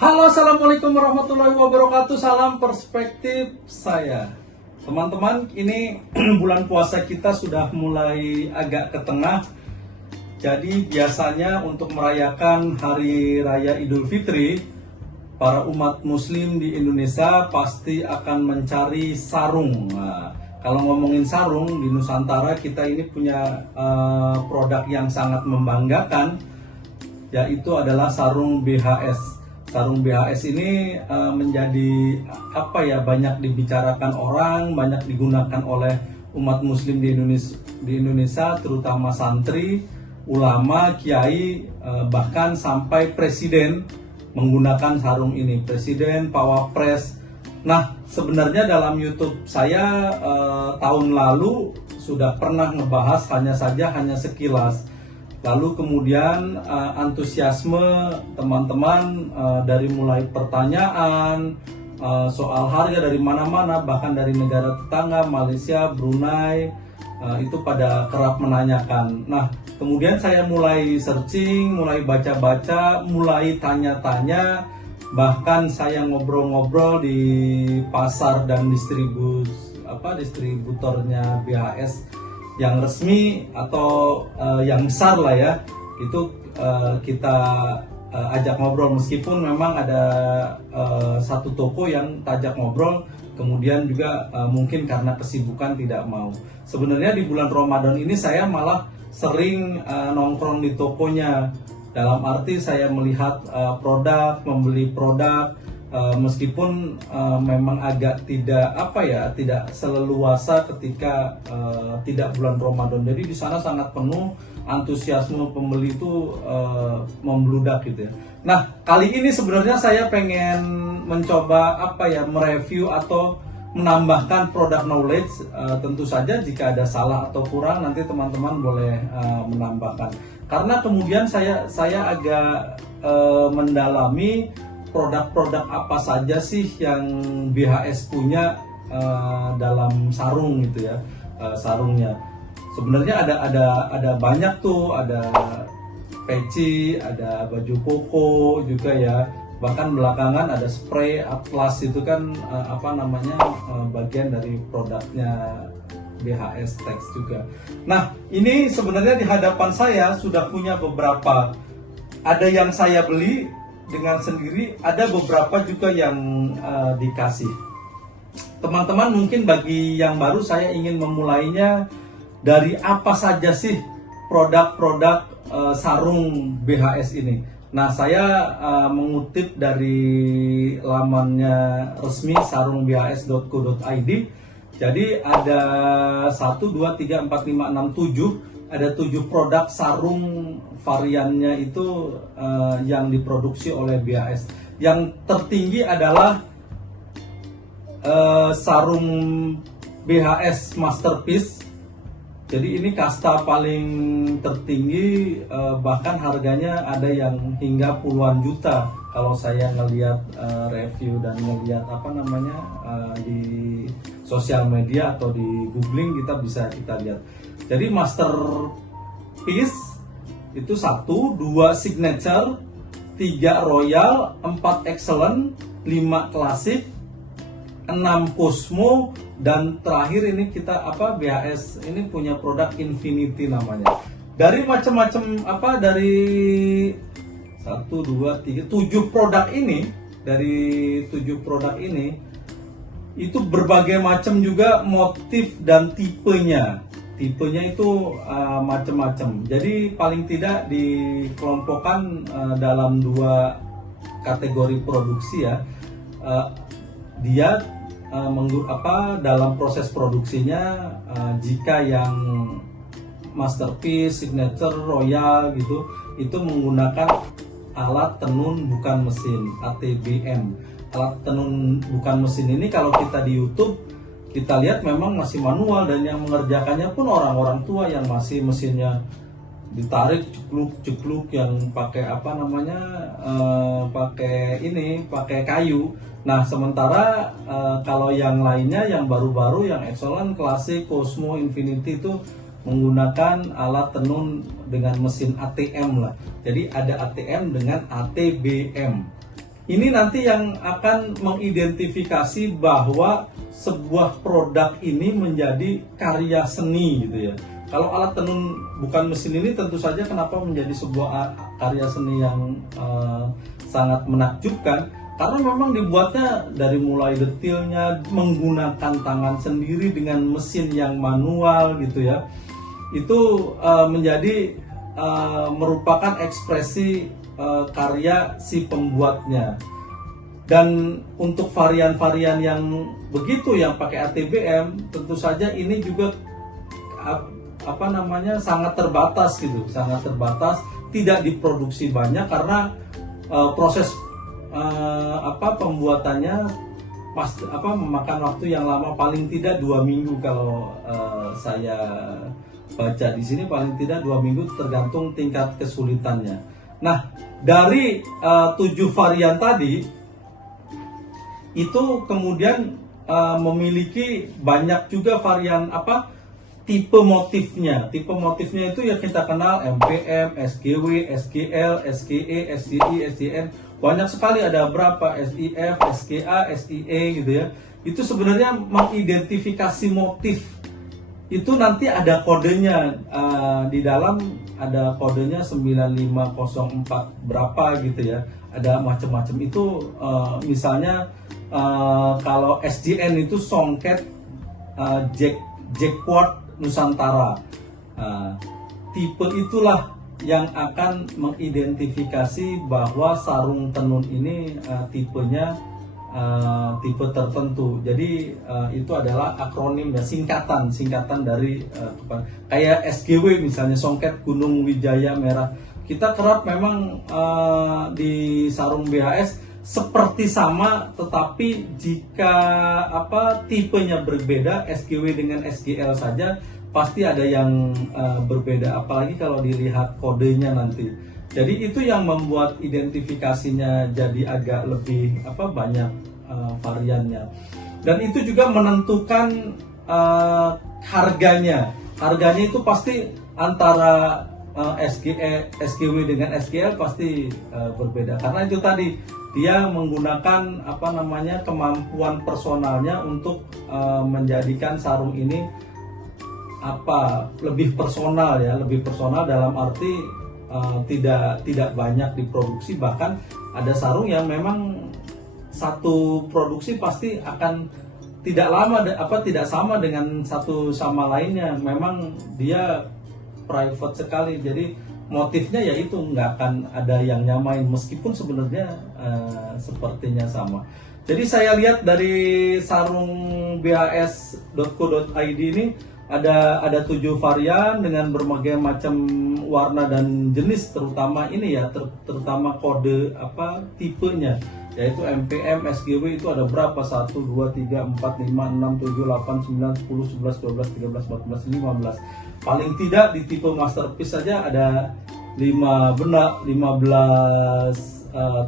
Halo, assalamualaikum warahmatullahi wabarakatuh. Salam perspektif saya, teman-teman. Ini bulan puasa kita sudah mulai agak ke tengah. Jadi biasanya untuk merayakan Hari Raya Idul Fitri, para umat Muslim di Indonesia pasti akan mencari sarung. Nah, kalau ngomongin sarung di Nusantara, kita ini punya produk yang sangat membanggakan, yaitu adalah sarung BHS. Sarung BHS ini menjadi banyak dibicarakan orang, banyak digunakan oleh umat Muslim di Indonesia, terutama santri, ulama, kiai, bahkan sampai presiden menggunakan sarung ini. Presiden, Pawapres. Nah, sebenarnya dalam YouTube saya tahun lalu sudah pernah ngebahas hanya sekilas. Lalu kemudian antusiasme teman-teman dari mulai pertanyaan soal harga dari mana-mana, bahkan dari negara tetangga, Malaysia, Brunei, itu pada kerap menanyakan. Nah, kemudian saya mulai searching, mulai baca-baca, mulai tanya-tanya, bahkan saya ngobrol-ngobrol di pasar dan distributornya BHS yang resmi atau yang besar lah ya, itu kita ajak ngobrol, meskipun memang ada satu toko yang tajak ngobrol, kemudian juga mungkin karena kesibukan tidak mau. Sebenarnya di bulan Ramadan ini saya malah sering nongkrong di tokonya, dalam arti saya melihat produk, membeli produk, meskipun memang agak tidak seleluasa ketika tidak bulan Ramadan. Jadi di sana sangat penuh, antusiasme pembeli itu membludak gitu ya. Nah, kali ini sebenarnya saya pengen mencoba mereview atau menambahkan produk knowledge. Tentu saja jika ada salah atau kurang, nanti teman-teman boleh menambahkan. Karena kemudian saya agak mendalami produk-produk apa saja sih yang BHS punya dalam sarung gitu ya, sarungnya. Sebenarnya ada banyak tuh, ada peci, ada baju koko juga ya. Bahkan belakangan ada spray Atlas, itu kan bagian dari produknya BHS Tex juga. Nah, ini sebenarnya di hadapan saya sudah punya beberapa. Ada yang saya beli dengan sendiri, ada beberapa juga yang dikasih. Teman-teman, mungkin bagi yang baru, saya ingin memulainya dari apa saja sih produk-produk sarung BHS ini. Nah, saya mengutip dari lamannya resmi sarungbhs.co.id. Jadi ada 1, 2, 3, 4, 5, 6, 7. Ada 7 produk sarung variannya itu yang diproduksi oleh BHS. Yang tertinggi adalah sarung BHS Masterpiece. Jadi ini kasta paling tertinggi, bahkan harganya ada yang hingga puluhan juta. Kalau saya ngelihat review dan ngelihat di sosial media atau di googling, kita lihat. Jadi Masterpiece itu 1, 2 Signature, 3 Royal, 4 Excellent, 5 Classic, 6 Cosmo, dan terakhir ini BHS ini punya produk Infinity namanya. Dari dari 1, 2, 3, 7 produk ini, itu berbagai macam juga motif dan tipenya itu macam-macam. Jadi paling tidak dikelompokkan dalam 2 kategori produksi ya. Dia dalam proses produksinya, jika yang Masterpiece, Signature, Royal gitu, itu menggunakan alat tenun bukan mesin, ATBM. Alat tenun bukan mesin ini kalau kita di YouTube kita lihat memang masih manual, dan yang mengerjakannya pun orang-orang tua yang masih mesinnya ditarik cekluk yang pakai pakai kayu. Nah, sementara kalau yang lainnya, yang baru-baru, yang Excellent, Classic, Cosmo, Infinity itu menggunakan alat tenun dengan mesin ATM lah. Jadi ada ATM dengan ATBM. ini nanti yang akan mengidentifikasi bahwa sebuah produk ini menjadi karya seni gitu ya. Kalau alat tenun bukan mesin ini tentu saja kenapa menjadi sebuah karya seni yang sangat menakjubkan, karena memang dibuatnya dari mulai detailnya menggunakan tangan sendiri dengan mesin yang manual gitu ya. Itu menjadi merupakan ekspresi karya si pembuatnya. Dan untuk varian-varian yang begitu yang pakai ATBM, tentu saja ini juga sangat terbatas gitu, sangat terbatas, tidak diproduksi banyak karena proses pembuatannya memakan waktu yang lama, paling tidak 2 minggu kalau saya baca di sini, paling tidak 2 minggu tergantung tingkat kesulitannya. Nah, dari 7 varian tadi itu kemudian memiliki banyak juga varian tipe motifnya. Tipe motifnya itu ya kita kenal MPM, SGW, SGL, SGE, SGI, SGN. Banyak sekali, ada berapa, SIF, SGA, SIE gitu ya. Itu sebenarnya mengidentifikasi motif. Itu nanti ada kodenya, di dalam ada kodenya 9504 berapa gitu ya. Ada macam-macam itu, misalnya kalau SGN itu songket Jacquard Nusantara. Tipe itulah yang akan mengidentifikasi bahwa sarung tenun ini tipenya tipe tertentu. Jadi itu adalah akronim ya, singkatan dari kayak SGW misalnya, songket Gunung Wijaya Merah. Kita kerap memang di sarung BHS seperti sama, tetapi jika tipenya berbeda, SGW dengan SGL saja pasti ada yang berbeda, apalagi kalau dilihat kodenya nanti. Jadi itu yang membuat identifikasinya jadi agak lebih banyak variannya. Dan itu juga menentukan harganya. Harganya itu pasti antara SGW dengan SGL pasti berbeda, karena itu tadi dia menggunakan kemampuan personalnya untuk menjadikan sarung ini lebih personal ya, lebih personal dalam arti tidak banyak diproduksi. Bahkan ada sarung yang memang satu produksi pasti akan tidak lama, tidak sama dengan satu sama lainnya. Memang dia private sekali, jadi motifnya ya itu nggak akan ada yang nyamain, meskipun sebenarnya sepertinya sama. Jadi saya lihat dari sarung bhs.co.id ini ada 7 varian dengan berbagai macam warna dan jenis, terutama ini ya, terutama kode tipenya, yaitu MPM, SGW itu ada berapa? 1, 2, 3, 4, 5, 6, 7, 8, 9, 10, 11, 12, 13, 14, 15. Paling tidak di tipe masterpiece saja ada 15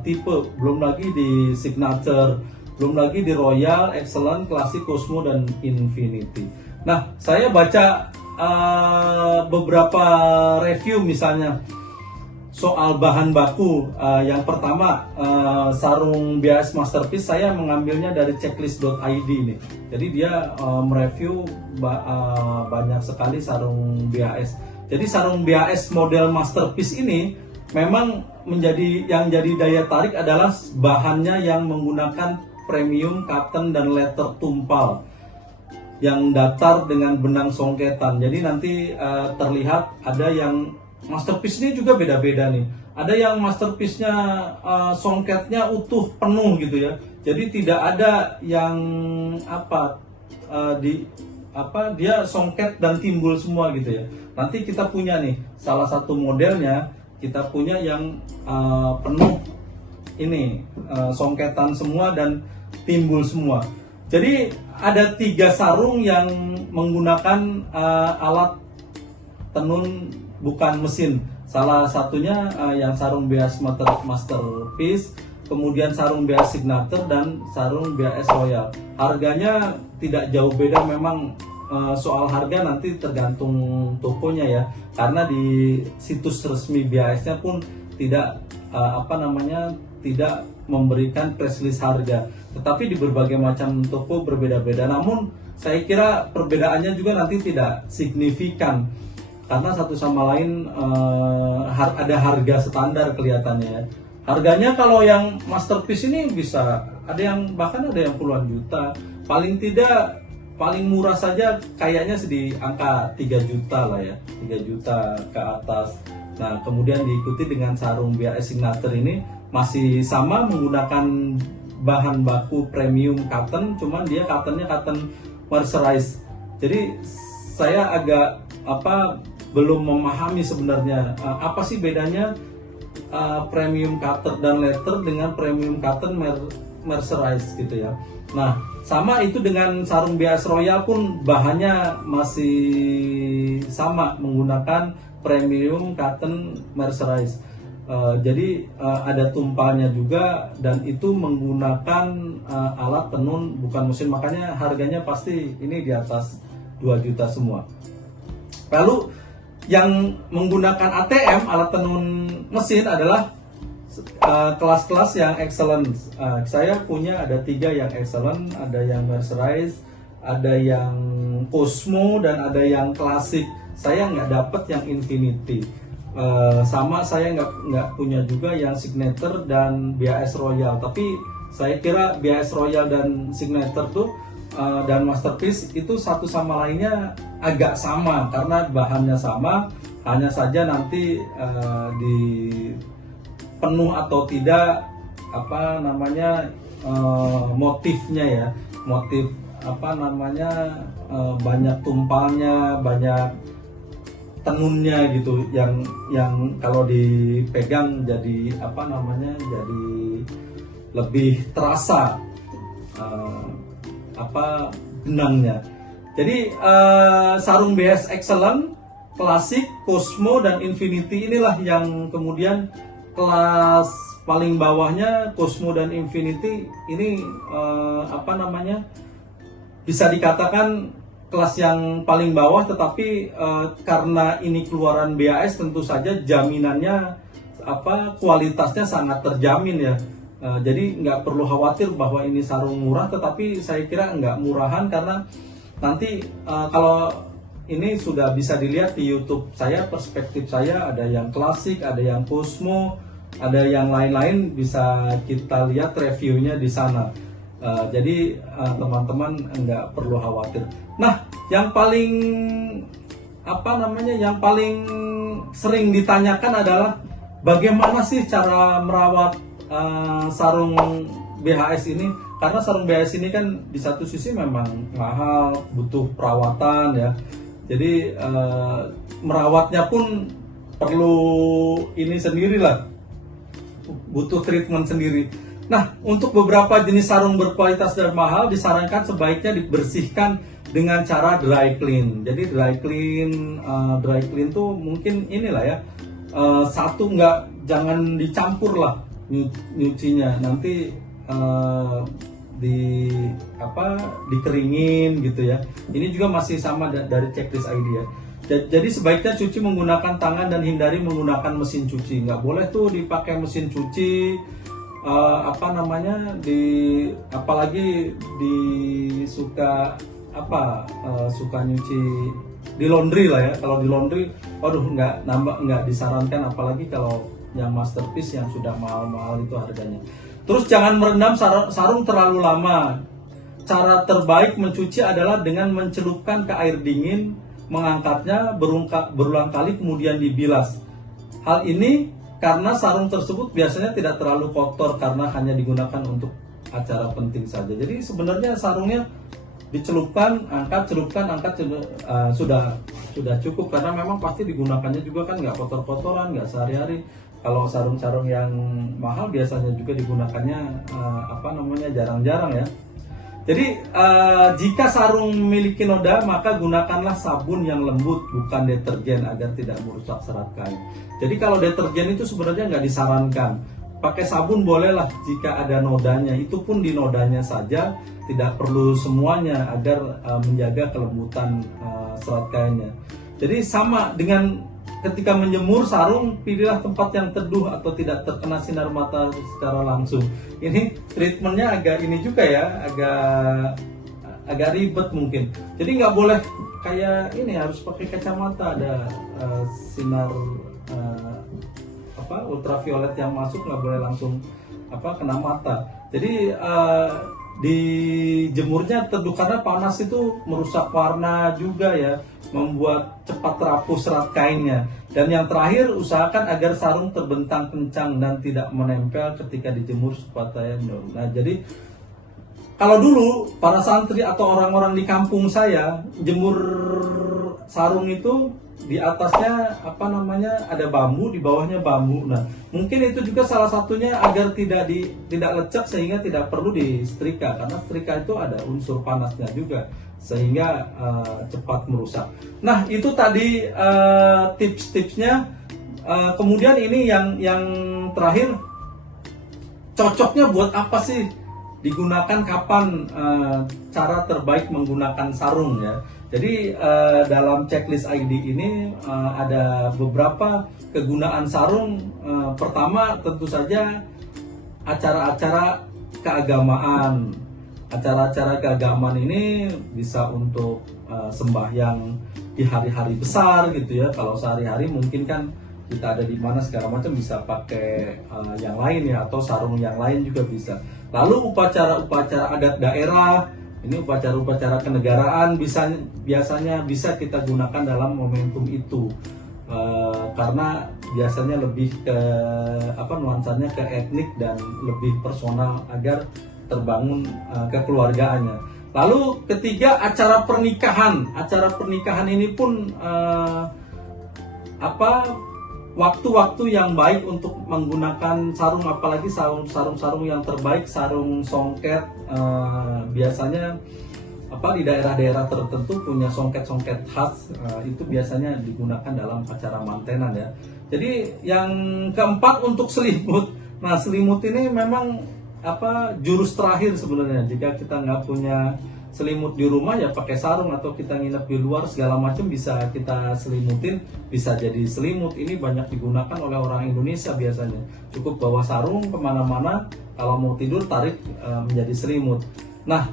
tipe, belum lagi di signature, belum lagi di royal, excellent, classic, cosmo, dan infinity. Nah, saya baca beberapa review misalnya soal bahan baku. Yang pertama, sarung BHS Masterpiece saya mengambilnya dari checklist.id nih. Jadi dia mereview banyak sekali sarung BHS. Jadi sarung BHS model Masterpiece ini memang jadi daya tarik adalah bahannya yang menggunakan premium cotton dan leather tumpal yang datar dengan benang songketan. Jadi nanti terlihat ada yang Masterpiece ini juga beda-beda nih. Ada yang Masterpiece-nya songketnya utuh penuh gitu ya. Jadi tidak ada yang dia songket dan timbul semua gitu ya. Nanti kita punya nih salah satu modelnya, kita punya yang penuh ini songketan semua dan timbul semua. Jadi ada 3 sarung yang menggunakan alat tenun bukan mesin. Salah satunya yang sarung BHS Masterpiece, kemudian sarung BHS Signature, dan sarung BHS Royal. Harganya tidak jauh beda, memang soal harga nanti tergantung tokonya ya. Karena di situs resmi BHS-nya pun tidak tidak memberikan press list harga, tetapi di berbagai macam toko berbeda-beda. Namun saya kira perbedaannya juga nanti tidak signifikan karena satu sama lain ada harga standar kelihatannya ya. Harganya kalau yang masterpiece ini bisa ada yang bahkan ada yang puluhan juta, paling tidak paling murah saja kayaknya di angka 3 juta lah ya, 3 juta ke atas. Nah kemudian diikuti dengan sarung BHS Signature ini masih sama menggunakan bahan baku premium cotton, cuman dia cottonnya cotton mercerized. Jadi saya agak belum memahami sebenarnya apa sih bedanya premium cotton dan leather dengan premium cotton mercerized gitu ya. Nah sama itu dengan sarung BHS Royal pun bahannya masih sama menggunakan premium cotton mercerized. Jadi ada tumpalnya juga dan itu menggunakan alat tenun bukan mesin, makanya harganya pasti ini di atas 2 juta semua. Lalu yang menggunakan ATM alat tenun mesin adalah kelas-kelas yang excellent. Saya punya ada 3 yang excellent, ada yang mercerized, ada yang Cosmo dan ada yang klasik. Saya nggak dapat yang Infinity. Sama saya nggak punya juga yang Signature dan BHS Royal, tapi saya kira BHS Royal dan Signature tuh dan Masterpiece itu satu sama lainnya agak sama karena bahannya sama, hanya saja nanti di penuh atau tidak motifnya ya, motif banyak tumpalnya, banyak tenunnya gitu yang kalau dipegang jadi jadi lebih terasa benangnya. Jadi sarung BHS Excellent, Klasik, Cosmo dan Infinity inilah yang kemudian kelas paling bawahnya Cosmo dan Infinity ini bisa dikatakan kelas yang paling bawah, tetapi karena ini keluaran BHS tentu saja jaminannya kualitasnya sangat terjamin ya. Jadi nggak perlu khawatir bahwa ini sarung murah, tetapi saya kira nggak murahan karena nanti kalau ini sudah bisa dilihat di YouTube saya, perspektif saya ada yang klasik, ada yang Cosmo, ada yang lain-lain, bisa kita lihat reviewnya di sana. Jadi teman-teman nggak perlu khawatir. Nah, yang paling yang paling sering ditanyakan adalah bagaimana sih cara merawat sarung BHS ini? Karena sarung BHS ini kan di satu sisi memang mahal, butuh perawatan ya. Jadi merawatnya pun perlu ini sendirilah, butuh treatment sendiri. Nah, untuk beberapa jenis sarung berkualitas dan mahal disarankan sebaiknya dibersihkan dengan cara dry clean. Jadi dry clean tuh mungkin inilah ya, jangan dicampur lah nyucinya, nanti dikeringin gitu ya. Ini juga masih sama dari checklist ID ya. Jadi sebaiknya cuci menggunakan tangan dan hindari menggunakan mesin cuci. Nggak boleh tuh dipakai mesin cuci. Apalagi suka nyuci di laundry lah ya. Kalau di laundry, nggak disarankan, apalagi kalau yang Masterpiece yang sudah mahal-mahal itu harganya. Terus jangan merendam sarung terlalu lama. Cara terbaik mencuci adalah dengan mencelupkan ke air dingin, mengangkatnya berulang kali kemudian dibilas. Hal ini karena sarung tersebut biasanya tidak terlalu kotor karena hanya digunakan untuk acara penting saja. Jadi sebenarnya sarungnya dicelupkan, celupkan, angkat, sudah cukup karena memang pasti digunakannya juga kan nggak kotor-kotoran, nggak sehari-hari. Kalau sarung-sarung yang mahal biasanya juga digunakannya jarang-jarang ya. Jadi jika sarung memiliki noda, maka gunakanlah sabun yang lembut, bukan deterjen, agar tidak merusak serat kain. Jadi kalau deterjen itu sebenarnya nggak disarankan. Pakai sabun bolehlah jika ada nodanya, itu pun di nodanya saja, tidak perlu semuanya agar menjaga kelembutan serat kainnya. Jadi sama dengan ketika menjemur sarung, pilihlah tempat yang teduh atau tidak terkena sinar mata secara langsung. Ini treatmentnya agak ini juga ya, agak ribet mungkin. Jadi nggak boleh kayak ini, harus pakai kacamata, ada sinar ultraviolet yang masuk, nggak boleh langsung kena mata. Jadi dijemurnya teduh, karena panas itu merusak warna juga ya, membuat cepat rapuh serat kainnya. Dan yang terakhir, usahakan agar sarung terbentang kencang dan tidak menempel ketika dijemur supaya nah, jadi kalau dulu para santri atau orang-orang di kampung saya jemur sarung itu di atasnya ada bambu, di bawahnya bambu. Nah, mungkin itu juga salah satunya agar tidak lecek, sehingga tidak perlu disetrika, karena setrika itu ada unsur panasnya juga sehingga cepat merusak. Nah, itu tadi tips-tipsnya. Kemudian ini yang terakhir, cocoknya buat apa sih, digunakan kapan, cara terbaik menggunakan sarung ya. Jadi dalam checklist ID ini ada beberapa kegunaan sarung. Pertama tentu saja acara-acara keagamaan. Acara-acara keagamaan ini bisa untuk sembahyang di hari-hari besar gitu ya. Kalau sehari-hari mungkin kan kita ada di mana segala macam, bisa pakai yang lain ya, atau sarung yang lain juga bisa. Lalu upacara-upacara adat daerah, ini upacara-upacara kenegaraan biasanya bisa kita gunakan dalam momentum itu, karena biasanya lebih ke nuansanya ke etnik dan lebih personal agar terbangun kekeluargaannya. Lalu ketiga, acara pernikahan. Acara pernikahan ini pun waktu-waktu yang baik untuk menggunakan sarung, apalagi sarung-sarung yang terbaik, sarung songket. Biasanya di daerah-daerah tertentu punya songket-songket khas, itu biasanya digunakan dalam acara mantenan ya. Jadi yang keempat, untuk selimut. Nah, selimut ini memang jurus terakhir sebenarnya. Jika kita nggak punya selimut di rumah, ya pakai sarung, atau kita nginep di luar segala macam bisa kita selimutin, bisa jadi selimut. Ini banyak digunakan oleh orang Indonesia biasanya. Cukup bawa sarung kemana-mana, kalau mau tidur tarik menjadi selimut. Nah,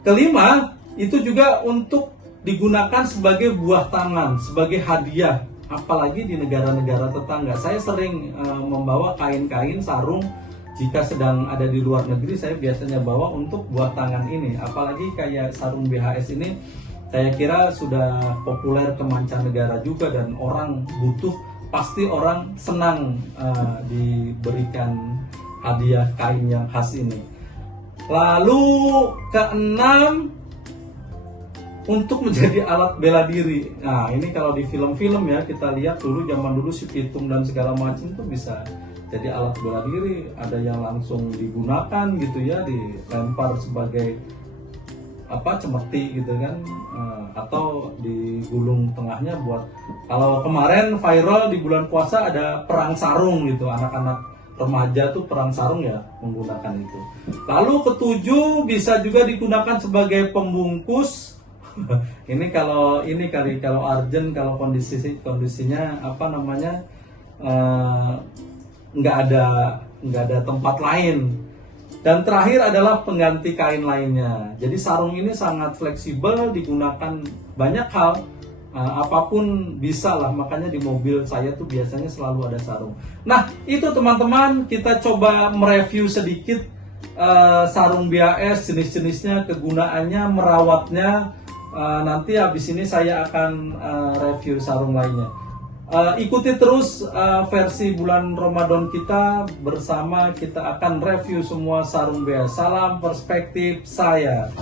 kelima, itu juga untuk digunakan sebagai buah tangan, sebagai hadiah, apalagi di negara-negara tetangga. Saya sering membawa kain-kain sarung. Jika sedang ada di luar negeri, saya biasanya bawa untuk buat tangan ini. Apalagi kayak sarung BHS ini, saya kira sudah populer ke mancanegara juga, dan orang butuh, pasti orang senang diberikan hadiah kain yang khas ini. Lalu keenam, untuk menjadi alat bela diri. Nah, ini kalau di film-film ya, kita lihat zaman dulu si Pitung dan segala macam tuh bisa jadi alat bela diri. Ada yang langsung digunakan gitu ya, dilempar sebagai cemeti gitu kan, atau digulung tengahnya buat, kalau kemarin viral di bulan puasa ada perang sarung gitu, anak-anak remaja tuh perang sarung ya menggunakan itu. Lalu ketujuh, bisa juga digunakan sebagai pembungkus. Ini kalau urgent, kalau kondisinya nggak ada tempat lain. Dan terakhir adalah pengganti kain lainnya. Jadi sarung ini sangat fleksibel, digunakan banyak hal, apapun bisa lah. Makanya di mobil saya tuh biasanya selalu ada sarung. Nah, itu teman-teman, kita coba mereview sedikit sarung BHS, jenis-jenisnya, kegunaannya, merawatnya. Nanti habis ini saya akan review sarung lainnya. Ikuti terus versi bulan Ramadan kita bersama. Kita akan review semua sarung BHS. Salam perspektif saya.